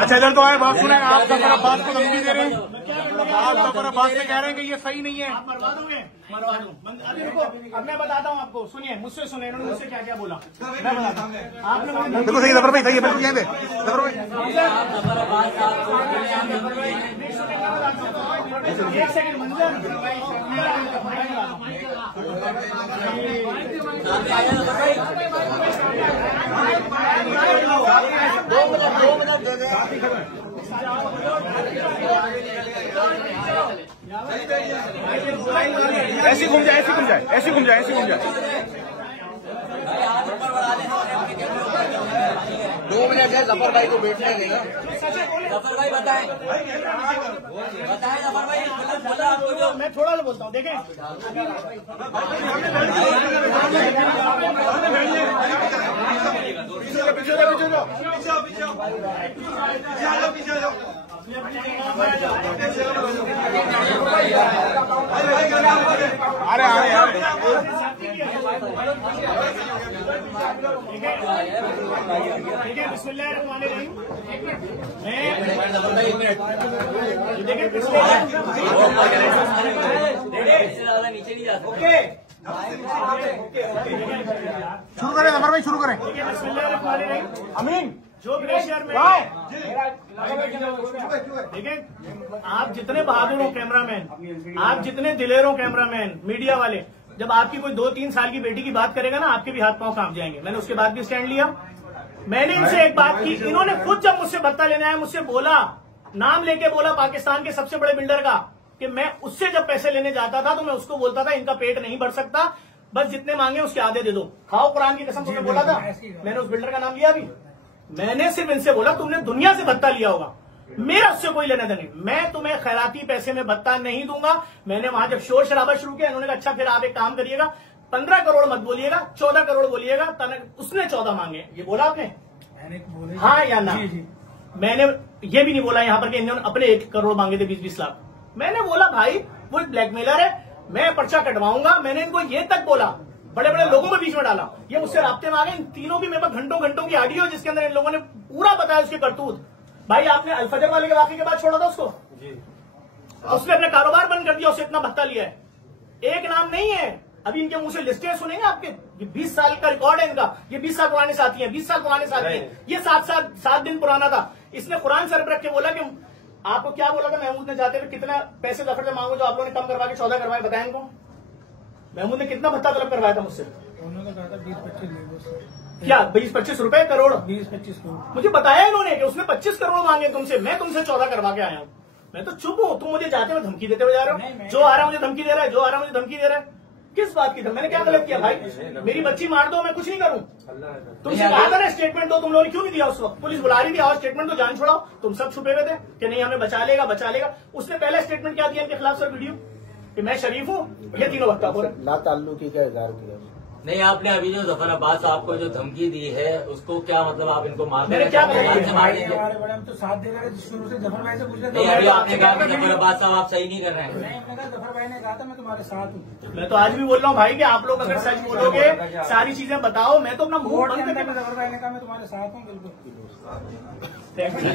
अच्छा इधर तो आए, बात सुने। आप जफर अब्बास को धमकी दे रहे हैं, आप जफर अब्बास से कह रहे हैं कि ये सही नहीं है। आप मरवा दोगे? मरवा दो। अभी रुको, अब मैं बताता हूँ आपको। सुनिए, मुझसे सुनिए, इन्होंने मुझसे क्या क्या बोला मैं बताता हूँ। आपने बिल्कुल सही जफर भाई, सही है बिल्कुल। यहाँ पे जफर भाई एक सेकंड मंजर, ऐसी घूम जाए, ऐसी घूम जाए, ऐसी घूम जाए, ऐसी घूम जाए। 2 मिनट है जफर भाई को बैठने देना। जफर भाई बताएं जफर भाई, बोला आपको जो मैं थोड़ा सा बोलता हूँ। देखें, अरे देखिए, बिस्मिल्लाहिर्रहमानिर्रहीम। देखिए, नीचे नहीं जाता। शुरू करें जफर भाई, शुरू करें। बिस्मिल्लाहिर्रहमानिर्रहीम। अमीन जो ग्लेशियर में देखिए, आप जितने बहादुर हो कैमरामैन, आप जितने दिलेर हो कैमरामैन, मीडिया वाले, जब आपकी कोई 2-3 साल की बेटी की बात करेगा ना, आपके भी हाथ पांव कांप जाएंगे। मैंने उसके बाद भी स्टैंड लिया। मैंने इनसे एक बात की, इन्होंने खुद जब मुझसे भत्ता लेने आया, मुझसे बोला, नाम लेके बोला पाकिस्तान के सबसे बड़े बिल्डर का, कि मैं उससे जब पैसे लेने जाता था तो मैं उसको बोलता था इनका पेट नहीं भर सकता, बस जितने मांगे उसके आधे दे दो। खाओ कुरान की कसम, तुमने बोला था। मैंने उस बिल्डर का नाम लिया भी। मैंने सिर्फ इनसे बोला तुमने दुनिया से भत्ता लिया होगा, मेरा उससे कोई लेना देना नहीं, मैं तुम्हें खैराती पैसे में भत्ता नहीं दूंगा। मैंने वहां जब शोर शराबा शुरू किया, इन्होंने कहा अच्छा फिर आप एक काम करिएगा, 15 करोड़ मत बोलिएगा, 14 करोड़ बोलिएगा। उसने 14 मांगे, ये बोला आपने हाँ या ना? मैंने ये भी नहीं बोला यहाँ पर कि इन्होंने अपने 1 करोड़ मांगे थे, 20-20 लाख। मैंने बोला भाई वो ब्लैकमेलर है, मैं पर्चा कटवाऊंगा। मैंने इनको ये तक बोला, बड़े बड़े लोगों को बीच में डाला, ये मुझसे राब्ते में आ गए। इन तीनों की मेरे पास घंटों की ऑडियो, जिसके अंदर इन लोगों ने पूरा बताया उसके करतूत। भाई आपने अल्फजर वाले के वाकई के बाद छोड़ा था उसको, उसने अपना कारोबार बंद कर दिया, उससे इतना भत्ता लिया है। एक नाम नहीं है, अभी इनके मुंह से लिस्टें सुनेंगे आपके। ये 20 साल का रिकॉर्ड है इनका, ये 20 साल पुराने साथी हैं, 20 साल पुराने साथी हैं। ये 7 दिन पुराना था। इसने कुरान सर पर रख के बोला कि आपको क्या बोला था महमूद ने जाते हुए, कितना पैसे जफर से मांगो जो आप लोगों ने कम करवा के 14 करवाए, बताएं इनको। महमूद ने कितना भत्ता तलब करवाया था मुझसे? उन्होंने कहा था 20-25 क्या 20-25 रुपए करोड़? 20-25 करोड़ मुझे बताया इन्होंने कि उसने 25 करोड़ मांगे तुमसे, मैं तुमसे 14 करवा के आया हूँ। मैं तो चुप हूँ, तुम मुझे जाते हुए धमकी देते हुए जा रहे हो। जो आ रहा है मुझे धमकी दे रहा है, जो आ रहा है मुझे धमकी दे रहा है। किस बात की? मैंने क्या गलत किया भाई? मेरी बच्ची मार दो, मैं कुछ नहीं करूँ। तुमसे कहा था ना स्टेटमेंट दो, तुम लोगों ने क्यों नहीं दिया उस वक्त? पुलिस बुला रही थी, आओ स्टेटमेंट तो जान छोड़ाओ। तुम सब छुपे हुए थे कि नहीं हमें बचा लेगा बचा लेगा। उसने पहला स्टेटमेंट क्या दिया इनके खिलाफ सर? वीडियो कि मैं शरीफ हूँ, ये तीनों वक्त पूरा ना ताल्लुकी का इजहार किया। नहीं, आपने अभी जो जफर अब्बास साहब को जो धमकी दी है, उसको क्या मतलब आप इनको मार मैंने क्या हमारे बड़े हम तो साथ दे रहे थे शुरू से। जफर भाई से पूछ रहे नहीं, अभी आपने कहा कि जफर अब्बास साहब आप सही नहीं कर रहे हैं। नहीं, हमने कहा जफर भाई ने कहा था मैं तुम्हारे साथ हूँ। मैं तो आज भी बोल रहा हूँ भाई कि आप लोग अगर सच बोलोगे, सारी चीजें बताओ, मैं तो अपना मुंह बंद करके जफर भाई ने कहा मैं तुम्हारे साथ हूँ। बिल्कुल थैंक यू।